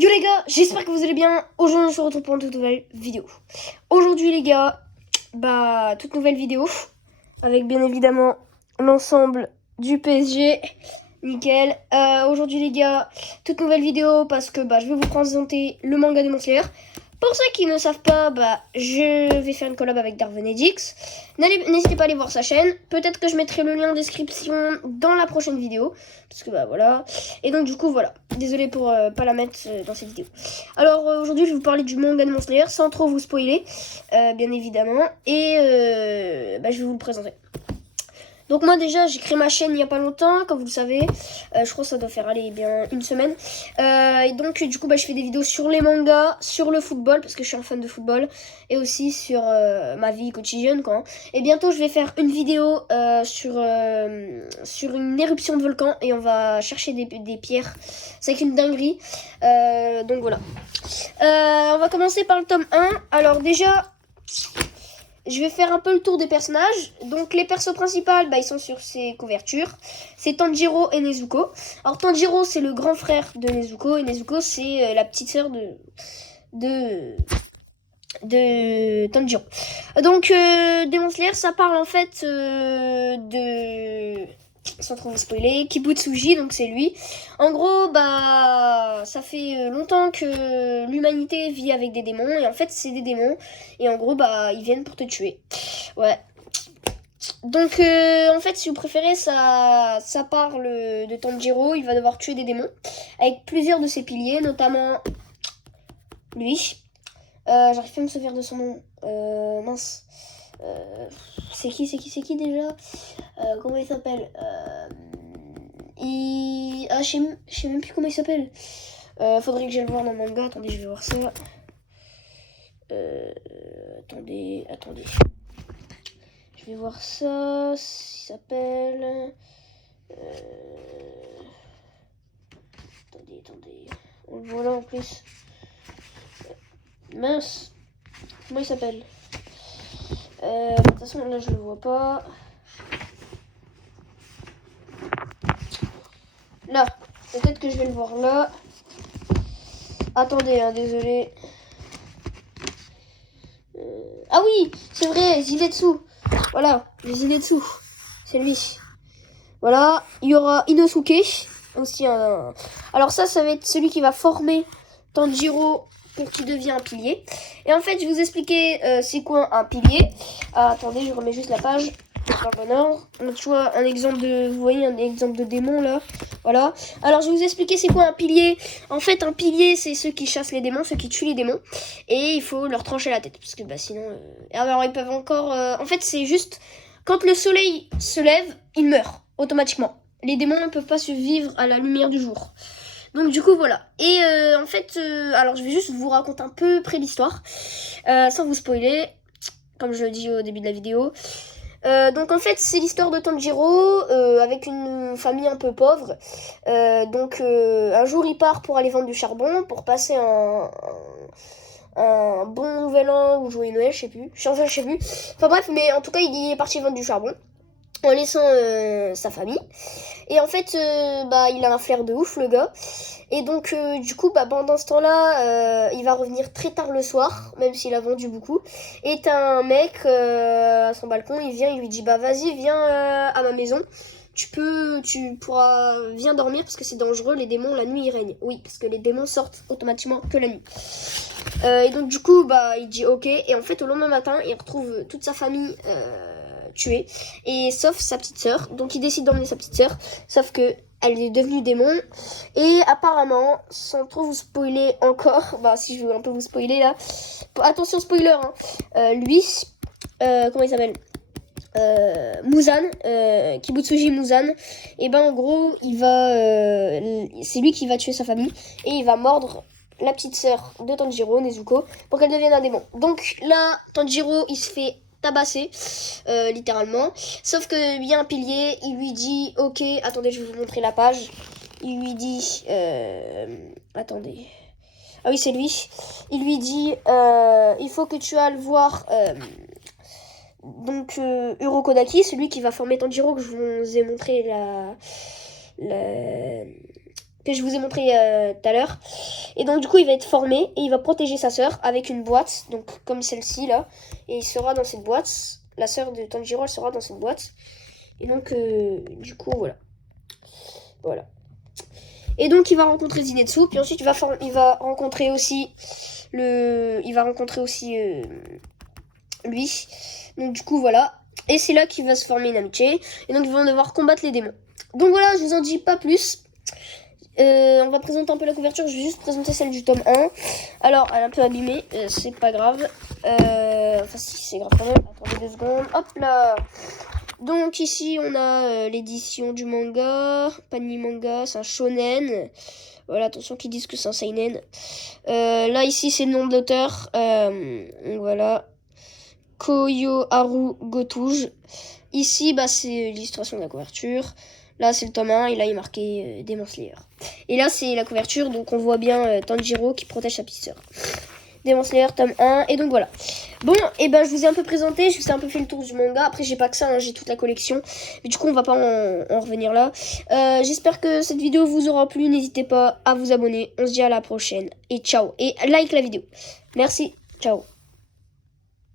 Yo les gars, j'espère que vous allez bien. Aujourd'hui on se retrouve pour une toute nouvelle vidéo. Aujourd'hui les gars, toute nouvelle vidéo avec bien évidemment l'ensemble du PSG. Nickel. Aujourd'hui les gars, toute nouvelle vidéo parce que je vais vous présenter le manga Demon Slayer. Pour ceux qui ne savent pas, je vais faire une collab avec Darvenedix. N'hésitez pas à aller voir sa chaîne. Peut-être que je mettrai le lien en description dans la prochaine vidéo. Parce que voilà. Et donc du coup voilà. Désolé pour pas la mettre dans cette vidéo. Alors aujourd'hui je vais vous parler du manga Demon Slayer sans trop vous spoiler. Bien évidemment. Et je vais vous le présenter. Donc moi déjà j'ai créé ma chaîne il n'y a pas longtemps, comme vous le savez, je crois que ça doit faire bien une semaine. Et donc du coup je fais des vidéos sur les mangas, sur le football, parce que je suis un fan de football, et aussi sur ma vie quotidienne quoi. Et bientôt je vais faire une vidéo sur une éruption de volcan, et on va chercher des pierres, c'est une dinguerie. Donc voilà. On va commencer par le tome 1, alors déjà... Je vais faire un peu le tour des personnages. Donc les persos principaux, ils sont sur ces couvertures. C'est Tanjiro et Nezuko. Alors Tanjiro, c'est le grand frère de Nezuko. Et Nezuko, c'est la petite sœur de Tanjiro. Donc Demon Slayer, ça parle en fait de... Sans trop vous spoiler, Kibutsuji, donc c'est lui. En gros, ça fait longtemps que l'humanité vit avec des démons, et en fait, c'est des démons, et en gros, ils viennent pour te tuer. Ouais. Donc, en fait, si vous préférez, ça parle de Tanjiro, il va devoir tuer des démons, avec plusieurs de ses piliers, notamment lui. J'arrive pas à me souvenir de son nom. Mince. C'est qui déjà? Comment il s'appelle? Je sais même plus comment il s'appelle. Faudrait que j'aille le voir dans le manga. Attendez, je vais voir ça. Attendez. Je vais voir ça. Il s'appelle... Attendez. On le voit là en plus. Mince. Comment il s'appelle? De toute façon, là, je le vois pas. Là. Peut-être que je vais le voir là. Attendez, désolé. Ah oui, c'est vrai, Zinetsu. Voilà, le Zinetsu. C'est lui. Voilà, il y aura Inosuke. Aussi un... Alors ça va être celui qui va former Tanjiro pour qu'il devienne un pilier. Et en fait, je vais vous expliquer c'est quoi un pilier. Attendez, je remets juste la page. Dans le bon ordre. Donc, tu vois, un exemple de... Vous voyez, un exemple de démon, là. Voilà. Alors, je vais vous expliquer c'est quoi un pilier. En fait, un pilier, c'est ceux qui chassent les démons, ceux qui tuent les démons. Et il faut leur trancher la tête. Parce que, sinon... Alors, ils peuvent encore... En fait, c'est juste... Quand le soleil se lève, ils meurent. Automatiquement. Les démons ne peuvent pas survivre à la lumière du jour. Donc du coup voilà. Et en fait, alors je vais juste vous raconter un peu près l'histoire, sans vous spoiler, comme je le dis au début de la vidéo. Donc en fait c'est l'histoire de Tanjiro avec une famille un peu pauvre. Donc un jour il part pour aller vendre du charbon, pour passer un bon nouvel an ou joyeux Noël, je sais plus. Enfin bref, mais en tout cas il est parti vendre du charbon en laissant sa famille. Et en fait, il a un flair de ouf, le gars. Et donc, du coup, pendant ce temps-là, il va revenir très tard le soir, même s'il a vendu beaucoup. Et t'as un mec à son balcon, il vient, il lui dit, vas-y, viens à ma maison. Viens dormir parce que c'est dangereux, les démons, la nuit, ils règnent. Oui, parce que les démons sortent automatiquement que la nuit. Et donc, du coup, il dit ok. Et en fait, au lendemain matin, il retrouve toute sa famille tuée, et sauf sa petite sœur. Donc il décide d'emmener sa petite sœur, sauf que elle est devenue démon. Et apparemment, sans trop vous spoiler encore, si je veux un peu vous spoiler là, attention spoiler, lui, comment il s'appelle, Muzan, Kibutsuji Muzan, et en gros c'est lui qui va tuer sa famille, et il va mordre la petite sœur de Tanjiro, Nezuko, pour qu'elle devienne un démon. Donc là, Tanjiro, il se fait tabasser, littéralement. Sauf que il y a un pilier, il lui dit, ok, attendez, je vais vous montrer la page. Il lui dit, attendez. Ah oui, c'est lui. Il lui dit, il faut que tu ailles voir, Urokodaki, celui qui va former Tanjiro, que je vous ai montré que je vous ai montré tout à l'heure. Et donc du coup il va être formé et il va protéger sa sœur avec une boîte, donc comme celle-ci là. Et il sera dans cette boîte. La sœur de Tanjiro, elle sera dans cette boîte. Et donc du coup voilà. Voilà. Et donc il va rencontrer Zenitsu, puis ensuite il va rencontrer aussi lui. Donc du coup voilà. Et c'est là qu'il va se former une amitié. Et donc ils vont devoir combattre les démons. Donc voilà, je vous en dis pas plus. On va présenter un peu la couverture. Je vais juste présenter celle du tome 1. Alors, elle est un peu abîmée, c'est pas grave. Enfin, si, c'est grave quand même. Attendez 2 secondes. Hop là. Donc, ici, on a l'édition du manga. Panini Manga, c'est un shonen. Voilà, attention qu'ils disent que c'est un seinen. Là, ici, c'est le nom de l'auteur. Voilà. Koyoharu Gotouge. Ici, bah, c'est l'illustration de la couverture. Là, c'est le tome 1 et là, il est marqué Demon Slayer. Et là, c'est la couverture, donc on voit bien Tanjiro qui protège sa petite sœur. Demon Slayer, tome 1, et donc voilà. Bon, et ben je vous ai un peu présenté, je vous ai un peu fait le tour du manga. Après, j'ai pas que ça, hein, j'ai toute la collection. Mais du coup, on va pas en revenir là. J'espère que cette vidéo vous aura plu. N'hésitez pas à vous abonner. On se dit à la prochaine. Et ciao. Et like la vidéo. Merci. Ciao.